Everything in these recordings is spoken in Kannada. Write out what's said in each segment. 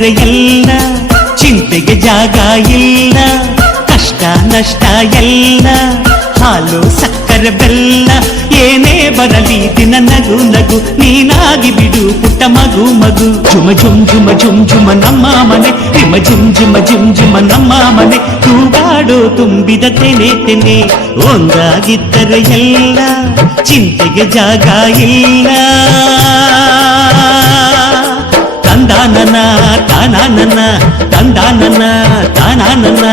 ಒಂದಾಗಿದ್ದರೆ ಎಲ್ಲ, ಚಿಂತೆಗೆ ಜಾಗ ಇಲ್ಲ, ಕಷ್ಟ ನಷ್ಟ ಎಲ್ಲ, ಹಾಲು ಸಕ್ಕರೆ ಬೆಲ್ಲ ಏನೇ ಬರಲಿ ದಿನ ನಗು ನಗು, ನೀನಾಗಿ ಬಿಡು ಪುಟ್ಟ ಮಗು ಮಗು. ಜುಮ ಜುಮ್ ಜುಮ ಜುಮ್ ಜುಮ ನಮ್ಮ ಮನೆ, ಹಿಮ ಜುಮ್ ಜುಮ ಜುಮ್ ಜುಮ ನಮ್ಮ ಮನೆ, ತೂಗಾಡು ತುಂಬಿದ ತೆನೆ ತೆನೆ. ಒಂದಾಗಿದ್ದರೆ ಎಲ್ಲ, ಚಿಂತೆಗೆ ಜಾಗ ಇಲ್ಲ. ತಂದಾನನ ತಾನಾನನ, ತಂದಾನನ ತಾನಾನನ.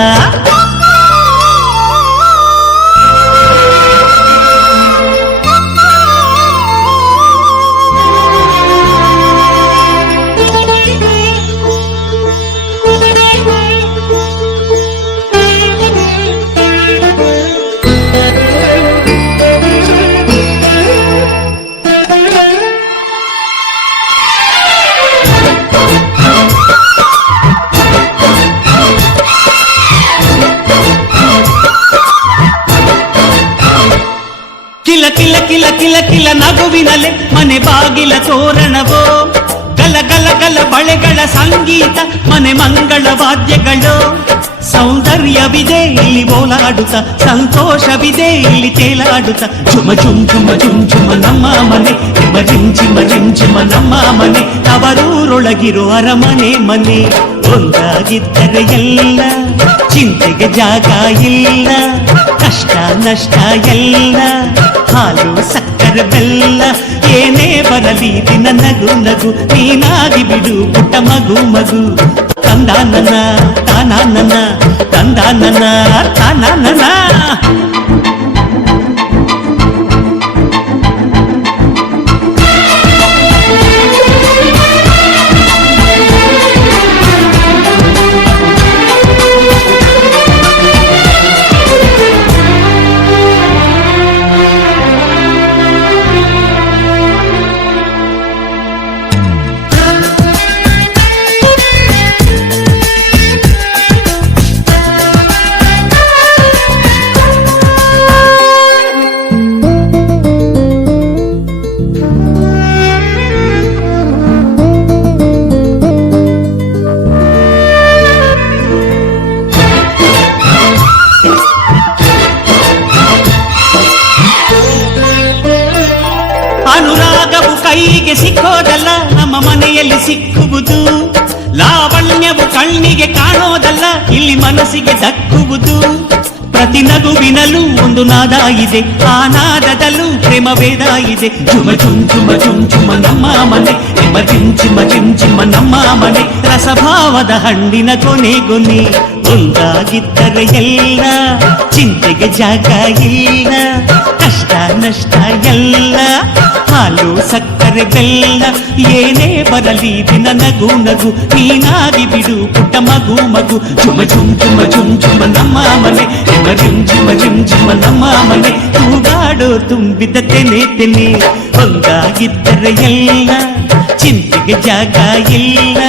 ಕಿಲ ಕಿಲ ಕಿಲ ಕಿಲ ನಗುವಿನಲೆ ಮನೆ ಬಾಗಿಲ ತೋರಣವೋ, ಗಲ ಗಲ ಗಲ ಬಳೆಗಳ ಸಂಗೀತ ಮನೆ ಮಂಗಳ ವಾದ್ಯಗಳು. ಸೌಂದರ್ಯವಿದೆ ಇಲ್ಲಿ ಓಲಾಡುತ್ತ, ಸಂತೋಷವಿದೆ ಇಲ್ಲಿ ತೇಲಾಡುತ್ತ. ಜುಮ ಜುಮ್ ಜುಮ ಜುಮ್ ಜುಮ ನಮ್ಮ ಮನೆ, ಹಿಮ ಜಿಮ್ ಜಿಮ ಜಿಮ್ ಜಿಮ ನಮ್ಮ ಮನೆ, ತವರೂರೊಳಗಿರೋ ಅರಮನೆ ಮನೆ. ಒಂದಾಗಿದ್ದರೆ ಎಲ್ಲ, ಚಿಂತೆಗೆ ಜಾಗ ಇಲ್ಲ, ಕಷ್ಟ ನಷ್ಟ ಎಲ್ಲ, ಹಾಲು ಸಕ್ಕರೆ ಬೆಲ್ಲ ಏನೇ ಬರಲಿ ದಿನ ನಗು ನಗು, ನೀನಾಗಿ ಬಿಡು ಪುಟ್ಟ ಮಗು ಮಗು. ತಂದಾನನ ತಾನಾನನ, ತಂದಾನನ ತಾನಾನನ. ಅನುರಾಗವು ಕೈಗೆ ಸಿಕ್ಕೋದಲ್ಲ, ನಮ್ಮ ಮನೆಯಲ್ಲಿ ಸಿಕ್ಕುವುದು. ಲಾವಣ್ಯವು ಕಣ್ಣಿಗೆ ಕಾಣೋದಲ್ಲ, ಇಲ್ಲಿ ಮನಸ್ಸಿಗೆ ದಕ್ಕುವುದು. ಪ್ರತಿ ನಗುವಿನಲ್ಲೂ ಒಂದು ನಾದ ಇದೆ, ಆ ನಾದದಲ್ಲೂ ಪ್ರೇಮ ವೇದ ಇದೆ. ಜುಮ ಜುಮ್ ಜುಮ ಜುಮ್ ಜುಮ ನಮ್ಮ ಮನೆ, ಹಿಮ ಜಿಮ್ ಜಿಮ ಜಿಮ್ ಜಿಮ ನಮ್ಮ ಮನೆ, ರಸಭಾವದ ಹಣ್ಣಿನ ಕೊನೆ ಕೊನೆ. ಒಂದಾಗಿದ್ದರೆ ಎಲ್ಲ, ಚಿಂತೆಗೆ ಜಾಗ ಇಲ್ಲ, ಕಷ್ಟ ನಷ್ಟ ಎಲ್ಲ, ಹಾಲು ಸಕ್ಕರೆ ಬೆಲ್ಲ ಏನೇ ಬರಲಿ ದಿನ ನಗು ನಗು, ನೀನಾಗಿ ಬಿಡು ಪುಟ್ಟ ಮಗು ಮಗು. ಜುಮ ಜುಮ್ ಜುಮ ಜುಮ್ ಜುಮ ನಮ್ಮ ಮನೆ, ಹಿಮ ಜಿಮ್ ಜಿಮ ಜಿಮ್ ಜಿಮ ನಮ್ಮ ಮನೆ, ತೂಗಾಡೋ ತುಂಬಿದ ತೆನೆ ತೆನೆ. ಒಂದಾಗಿದ್ದರೆ ಎಲ್ಲ, ಚಿಂತೆಗೆ ಜಾಗ ಇಲ್ಲ.